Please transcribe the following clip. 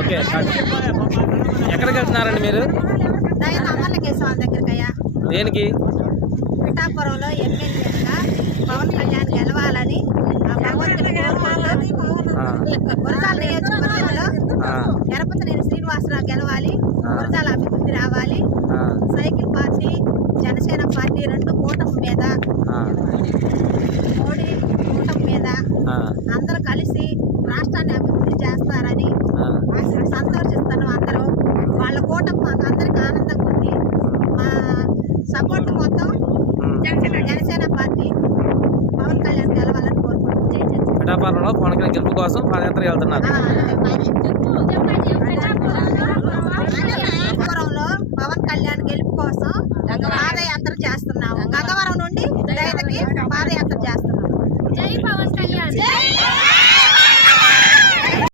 Okay, ఎక్కడికి వెళ్తున్నారండి మీరు? దేనికి? పిఠాపురంలో ఎమ్మెల్యేగా పవన్ కళ్యాణ్ గెలవాలని ఆ భగవంతుని గురజాల నియోజకవర్గంలో గణపతినేని శ్రీనివాసరావు గెలవాలి, గురజాల అభివృద్ధి రావాలి, సైకిల్ పార్టీ జనసేన పార్టీ రెండు కూటమి మీద, మోడీ కూటమి మీద అందరూ కలిసి రాష్ట్రాన్ని అభివృద్ధి చేస్తారని సంతోషిస్తాను. అందరూ వాళ్ళ కూటమి మాకు అందరికి ఆనందంగా ఉంది. మా సపోర్ట్ మొత్తం జనసేన పార్టీ పవన్ కళ్యాణ్ గెలవాలని కోరుకుంటున్నాం. పిఠాపురంలో పవన్ కళ్యాణ్ గెలుపు కోసం పాదయాత్ర వెళ్తున్నారు. పిఠాపురంలో పవన్ కళ్యాణ్ గెలుపు కోసం పాదయాత్ర చేస్తున్నాము. గంగవరం నుండి పాదయాత్ర చేస్తున్నాము. జై పవన్ కళ్యాణ్.